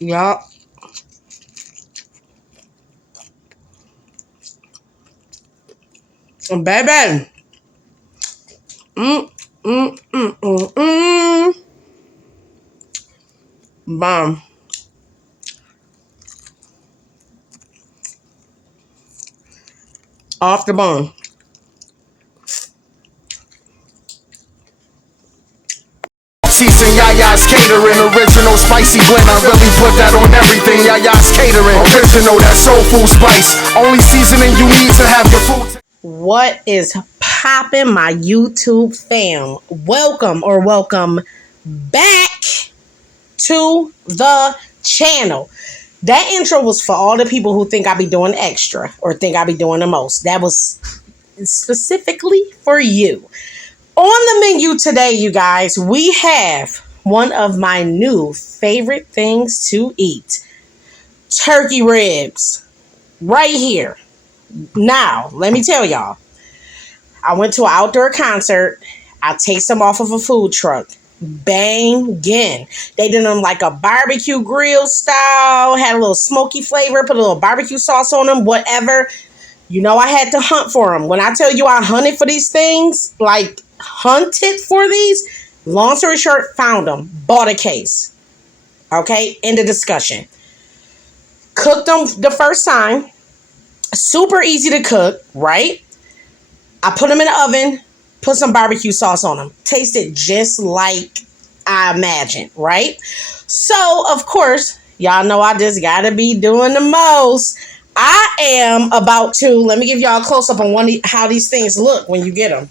Yup. Baby. Mm, mm, mm, mm, mm. Bomb. Off the bone. Season YAYA'S catering, original spicy blend. I really put that on everything. YAYA'S catering, original, that soul food spice. Only seasoning you need to have your food. What is poppin', my YouTube fam? Welcome back to the channel. That intro was for all the people who think I be doing extra or think I be doing the most. That was specifically for you. On the menu today, you guys, we have one of my new favorite things to eat. Turkey ribs. Right here. Now, let me tell y'all. I went to an outdoor concert. I taste them off of a food truck. Bangin'. They did them like a barbecue grill style. Had a little smoky flavor. Put a little barbecue sauce on them. Whatever. You know I had to hunt for them. When I tell you I hunted for these things, like hunted for these, long story short, found them. Bought a case. Okay? End of discussion. Cooked them the first time. Super easy to cook, right? I put them in the oven, put some barbecue sauce on them. Tasted just like I imagined, right? So, of course, y'all know I just gotta be doing the most. I am about to, let me give y'all a close-up on how these things look when you get them.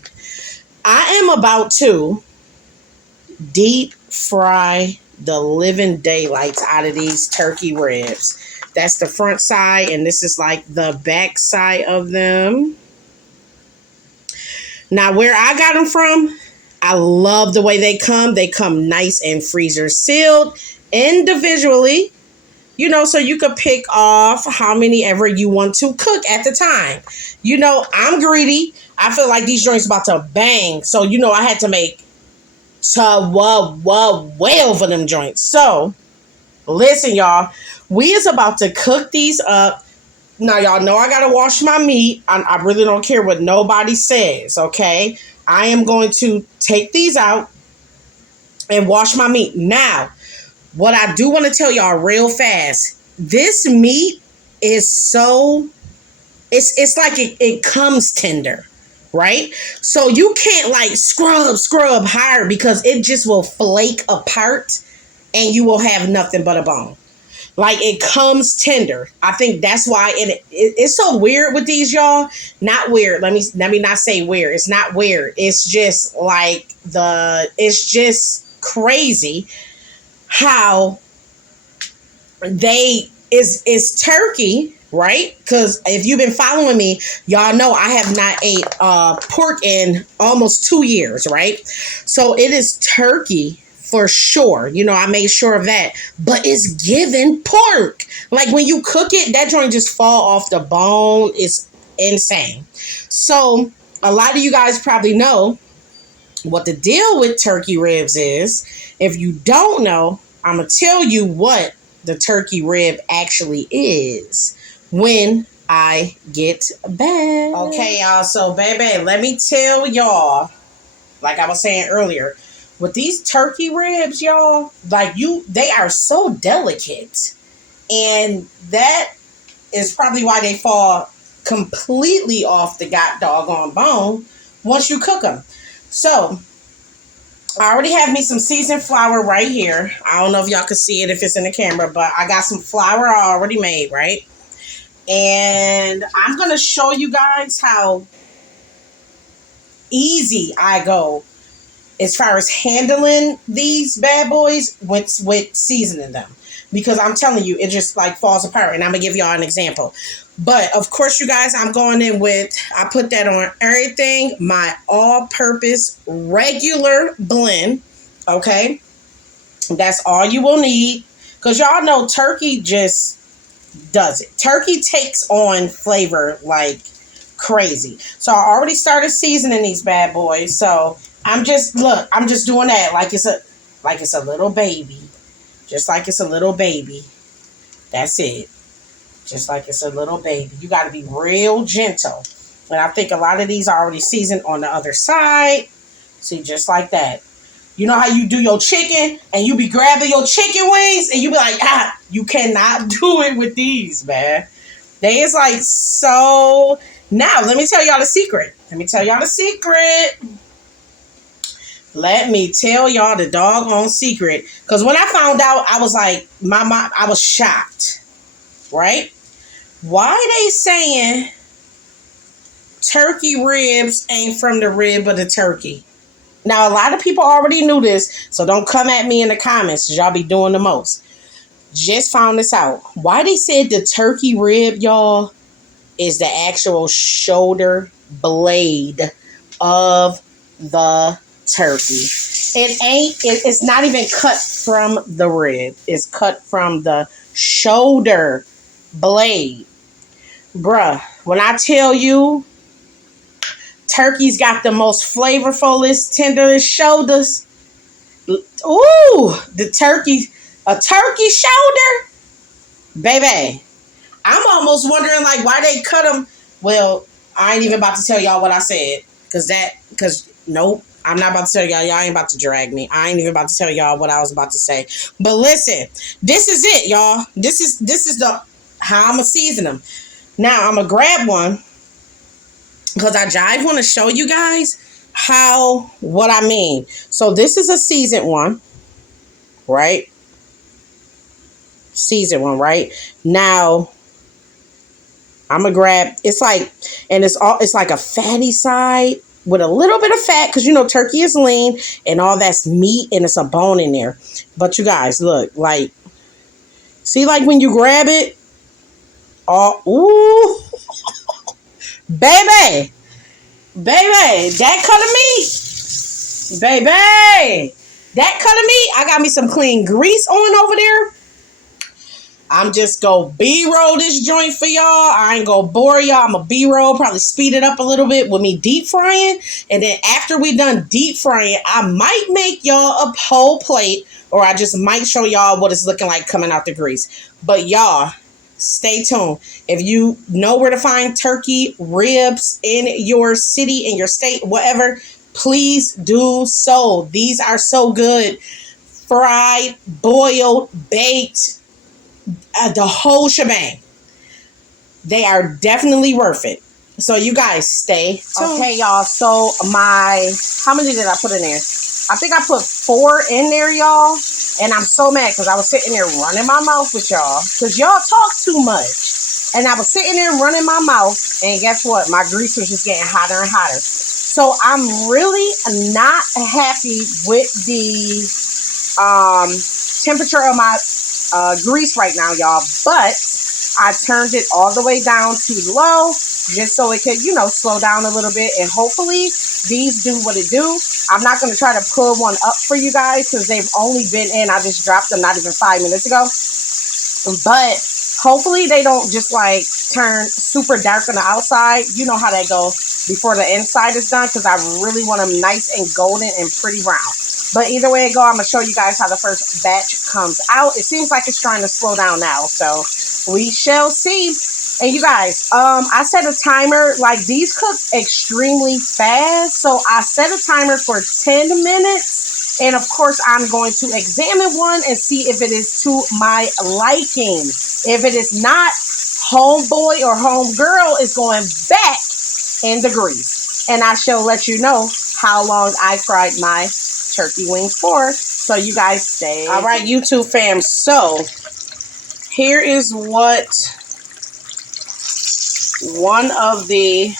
I am about to deep fry the living daylights out of these turkey ribs. That's the front side, and this is like the back side of them. Now, where I got them from, I love the way they come. They come nice and freezer sealed individually, you know, so you could pick off how many ever you want to cook at the time. You know, I'm greedy. I feel like these joints about to bang. So, you know, I had to make way over them joints. So, listen, y'all. We is about to cook these up. Now, y'all know I gotta wash my meat. I really don't care what nobody says, okay? I am going to take these out and wash my meat. Now, what I do want to tell y'all real fast, this meat is so, it's like it comes tender, right? So you can't like scrub hard because it just will flake apart and you will have nothing but a bone. Like, it comes tender. I think that's why it's so weird with these, y'all. Not weird. Let me not say weird. It's not weird. It's just like it's just crazy how it's turkey, right? Because if you've been following me, y'all know I have not ate pork in almost 2 years, right? So it is turkey. For sure. You know, I made sure of that. But it's given pork. Like, when you cook it, that joint just fall off the bone. It's insane. So, a lot of you guys probably know what the deal with turkey ribs is. If you don't know, I'm going to tell you what the turkey rib actually is when I get back. Okay, y'all. So, baby, let me tell y'all, like I was saying earlier, with these turkey ribs, y'all, like they are so delicate. And that is probably why they fall completely off the doggone bone once you cook them. So, I already have me some seasoned flour right here. I don't know if y'all can see it if it's in the camera, but I got some flour I already made, right? And I'm going to show you guys how easy I go as far as handling these bad boys with seasoning them. Because I'm telling you, it just like falls apart. And I'm going to give y'all an example. But of course, you guys, I'm going in with, I put that on everything, my all-purpose regular blend. Okay? That's all you will need. Because y'all know turkey just does it. Turkey takes on flavor like crazy. So I already started seasoning these bad boys. So I'm just doing that like it's a little baby. Just like it's a little baby. That's it. Just like it's a little baby. You got to be real gentle. And I think a lot of these are already seasoned on the other side. See, just like that. You know how you do your chicken and you be grabbing your chicken wings and you be like, you cannot do it with these, man. They is like so. Now, let me tell y'all the secret. Let me tell y'all the doggone secret. Because when I found out, I was like, I was shocked. Right? Why they saying turkey ribs ain't from the rib of the turkey? Now, a lot of people already knew this, so don't come at me in the comments, because y'all be doing the most. Just found this out. Why they said the turkey rib, y'all, is the actual shoulder blade of the turkey. It's not even cut from the rib. It's cut from the shoulder blade. Bruh, when I tell you turkey's got the most flavorfulest, tenderest shoulders. Ooh, a turkey shoulder? Baby, I'm almost wondering like why they cut them. Well, I ain't even about to tell y'all what I said. Nope, I'm not about to tell y'all. Y'all ain't about to drag me. I ain't even about to tell y'all what I was about to say. But listen, this is it, y'all. This is how I'm going to season them. Now, I'm going to grab one because I want to show you guys what I mean. So this is a seasoned one, right? Seasoned one, right? Now, I'm going to grab, it's like a fatty side with a little bit of fat because, you know, turkey is lean and all that's meat and it's a bone in there. But you guys, look, like, see, like when you grab it, ooh, baby, that cut of meat, baby, that cut of meat. I got me some clean grease on over there. I'm just gonna B-roll this joint for y'all. I ain't gonna bore y'all. I'm gonna B-roll, probably speed it up a little bit with me deep frying. And then after we done deep frying, I might make y'all a whole plate, or I just might show y'all what it's looking like coming out the grease. But y'all, stay tuned. If you know where to find turkey ribs in your city, in your state, whatever, please do so. These are so good. Fried, boiled, baked, the whole shebang. They are definitely worth it. So you guys stay tuned. Okay, y'all. So how many did I put in there? I think I put 4 in there, y'all. And I'm so mad because I was sitting there running my mouth with y'all. Because y'all talk too much. And I was sitting there running my mouth. And guess what? My grease was just getting hotter and hotter. So I'm really not happy with the temperature of my grease right now, y'all. But I turned it all the way down to low just so it could, you know, slow down a little bit. And hopefully these do what it do. I'm not going to try to pull one up for you guys because they've only been in. I just dropped them not even 5 minutes ago. But hopefully they don't just like turn super dark on the outside. You know how that goes before the inside is done because I really want them nice and golden and pretty brown. But either way it go, I'm going to show you guys how the first batch comes out. It seems like it's trying to slow down now. So we shall see. And you guys, I set a timer. Like these cook extremely fast. So I set a timer for 10 minutes. And of course, I'm going to examine one and see if it is to my liking. If it is not, homeboy or homegirl is going back in the grease. And I shall let you know how long I fried my turkey wings for. So you guys stay. All right, YouTube fam. So here is what one of the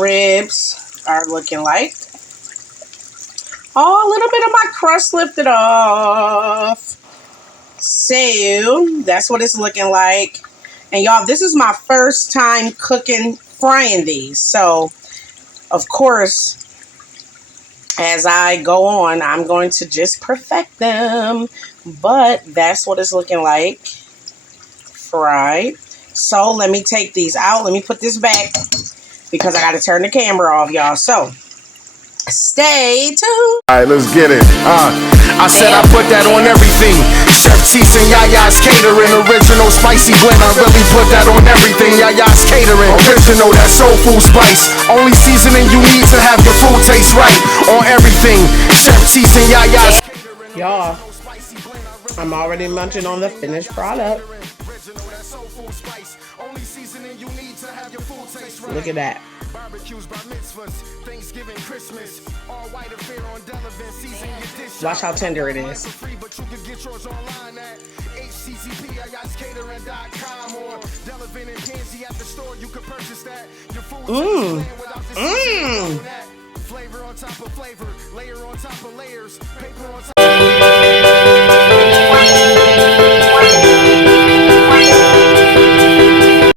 ribs are looking like. Oh, a little bit of my crust lifted off. So that's what it's looking like. And y'all, this is my first time frying these. So of course, as I go on, I'm going to just perfect them. But that's what it's looking like fried. So let me take these out. Let me put this back because I got to turn the camera off, y'all. So stay tuned. All right, let's get it. I said I put that on everything. Chef T's and YAYA'S Catering. Original spicy blend, I really put that on everything. YAYA'S Catering. Original, that soul food spice. Only seasoning you need to have your food taste right. On everything. Chef T's and YAYA'S. Y'all, I'm already munching on the finished product. Look at that. Watch how tender it is. Mmm. Mmm. Flavor on top of flavor, layer on top of layers, paper on top.